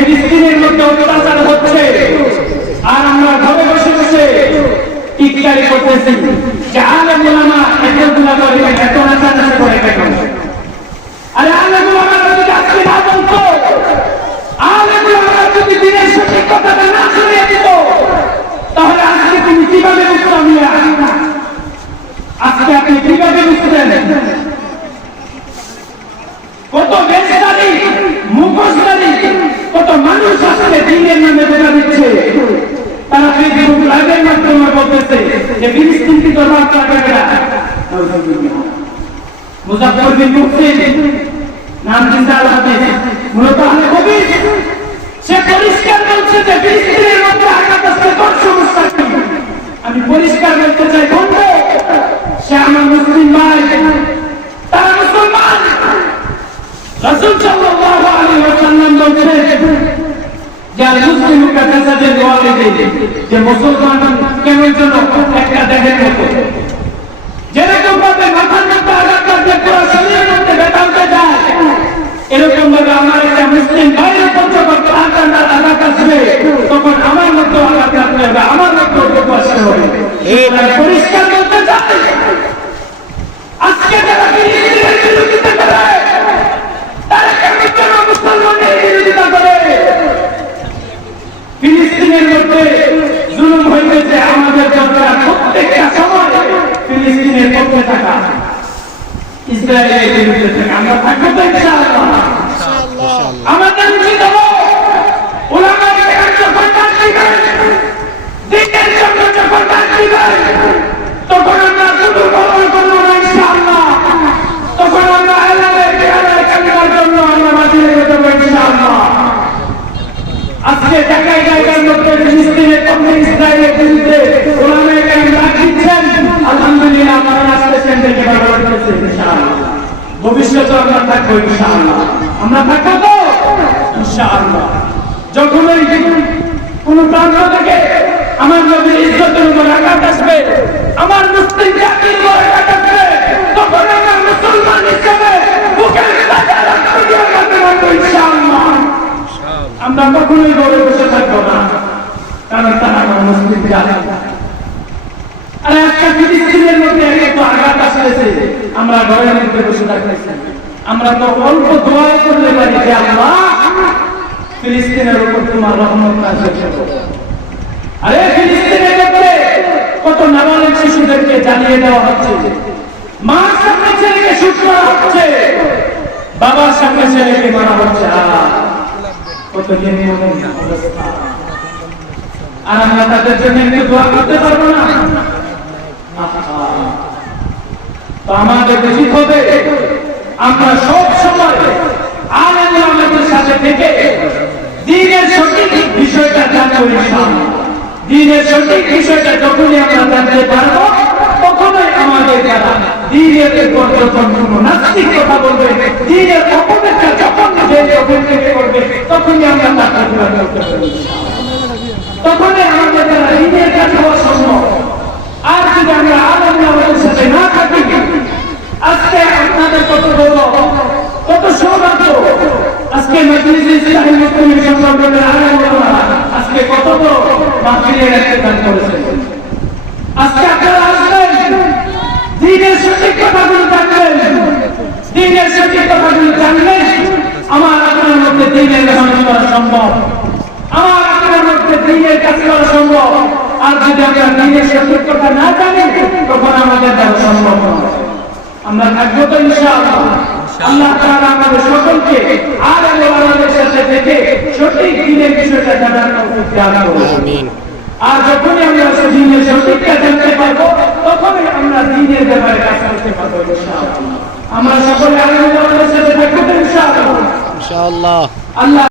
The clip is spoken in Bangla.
ফিলিস্তিনের মধ্যে অত্যাচার হচ্ছে, আর আমরা ঘরে বসে বসে টিটকারি করতেছি যে আলেম ওলামা এতগুলা করে এত নাচানাচি করে কেন? আরে আলেম ওলামারা যদি আজকে না বলতো, আলেম ওলামারা যদি দিনের সঠিক কথাটা না শুনিয়ে দিত, তাহলে আজকে তুমি কিভাবে বুঝতাম? আজকে আপনি কিভাবে বুঝতেন? কত বেশধারী মুখোশধারী কত মানুষ আসলে দিনের নামে দেখা দিচ্ছে। তারা ফেসবুক লাইভের মাধ্যমে বলতেছে যে ফিলিস্তিনকে দরবার লাগবে না। মুজাফফর বিন মুহসিন নাম জিন্দাল হাদিস মূলত আহলে হাদিস, সে পরিষ্কার বলছে যে ফিলিস্তিনের মধ্যে আঘাত আসলে কোন সমস্যা কি? আমি পরিষ্কার বলতে চাই বন্ধু, সে আমার মুসলিম ভাই, তারা মুসলমান। রাসূল সাল্লাল্লাহু আলাইহি ওয়াসাল্লাম বলেছেন যে মুসলিম কাতাসাদের ওয়ালিদি, যে মুসলমান কেমন যেন একটা দেহের মতো, যেরকম ভাবে মাথার মধ্যে আঘাত লাগলে পুরো শরীরের মধ্যে ব্যথা উঠে যায়, এরকম ভাবে আমার একটা মুসলিম ভাইয়ের উপর যখন আঘাত আসবে তখন আমার মতো আঘাত লাগবে, আমার মতো দুঃখ আসতে হবে। পরিষ্কার বলতে চাই, আজকে যারা ফিলিস্তিনের বিরোধিতা করে তারা কেমন যেন মুসলমানের বিরোধিতা করে। ফিলিস্তিনের মধ্যে জুলুম হইতেছে, আমাদের দরকার প্রত্যেকটা সময় ফিলিস্তিনের পক্ষে থাকা, ইসরায়েলের বিরুদ্ধে থাকা। আমরা থাকবো তো ইনশাআল্লাহ। আমাদের উচিত হলো উলামায়ে কেরাম যখন ডাক দিবেন, দিনের জন্য যখন ডাক দিবেন, তখন আমরা শুধু বলবো করবো না ইনশাআল্লাহ, তখন আমরা কালিমার জন্য আমরা মাঝে দেবো ইনশাআল্লাহ। আজকে জায়গায় জায়গার মধ্যে ফিলিস্তিনের পক্ষে ইসরায়েলের বিরুদ্ধে উলামায়ে কেরাম ডাক দিচ্ছেন, আলহামদুলিল্লাহ আপনারা আসতেছেন, দেখে ভালো লাগতেছে ইনশাআল্লাহ। ভবিষ্যতে আমরা থাকবো ইনশাআল্লাহ, আমরা থাকবো ইনশাআল্লাহ। যখন ওই কোন প্রান্ত থেকে আমার নবীর ইজ্জতের উপর আঘাত আসবে, আমার মুসলিম জাতির উপর আঘাত আসবে, তখন আমরা মুসলমান হিসেবে বুকের কাছে রক্ত দিয়ে কাঁদতে পারবো ইনশাআল্লাহ। আমরা কখনোই ঘরে বসে থাকবো না, কারণ তারা আমার মুসলিম জাতি। আর আজকে ফিলিস্তিনের মধ্যে এত আঘাত আসতেছে, আমরা ঘরের মধ্যে বসে থাকতেছি। আমরা তো অল্প দোয়া করলে পারি যে আল্লাহ ফিলিস্তিনের উপর তোমার রহমত নাযিল করো। আরে ফিলিস্তিনের মধ্যে কত নাবালক শিশুদেরকে জ্বালিয়ে দেওয়া হচ্ছে, মার সামনে ছেলেকে শুট করা হচ্ছে, বাবার সামনে ছেলেকে মারা হচ্ছে। কত নির্মম অবস্থা। আর আমরা তাদের জন্য একটু দোয়া করতে পারবো না? তো আমাদের উচিত হবে আমরা সব সময় আলেম ওলামাদের সাথে থেকে দ্বীনের সঠিক বিষয়টা জানবো ইনশাআল্লাহ। দ্বীনের সঠিক বিষয়টা যখনই আমরা জানতে পারবো, তখনই আমাদের দ্বারা দ্বীনের উপর যখন কোনো নাস্তিক কথা বলবে, দ্বীনের অপব্যাখ্যা যখন করবে, তখনই আমরা তার প্রতিবাদ করতে পারবো, তখনই আমাদের দ্বারা দ্বীনের কাজ হওয়া সম্ভব। আর যদি আমরা আলেম ওলামাদের সাথে না থাকি, আজকে আপনাদের কত গৌরব, কত সৌভাগ্য, আজকে মজলিসে ইসলামী মুসলিম সম্প্রদায়ের আলেম ওলামারা আজকে কত বড় মাহফিলের ইফতেতাহ করেছেন। আজকে আপনারা আসবেন, দ্বীনের সঠিক কথাগুলো জানবেন, দ্বীনের সঠিক কথাগুলো জানবেন, আমার আপনার মধ্যে দ্বীনের গ্রহণ করা সম্ভব, আমার আপনার মধ্যে দ্বীনের কাজ করা সম্ভব। আর যদি আমরা দ্বীনের সঠিক কথা না জানি, তখন আমাদের দ্বারা সম্ভব নয়। আমরা থাকবো তো ইনশাআল্লাহ। আল্লাহ তাআলা আমাদের সকলকে আলেম ওলামাদের সাথে থেকে সঠিক দ্বীনের বিষয়টা জানার তৌফিক দান করুন। আমিন। আর যখনই আমরা দ্বীনের সঠিকটা জানতে পারবো, তখনই আমরা দ্বীনের ব্যাপারে কাজ করতে পারবো ইনশাআল্লাহ। আমরা সকলে আলেম ওলামাদের সাথে থাকবো ইনশাআল্লাহ। ইনশাআল্লাহ। আল্লাহ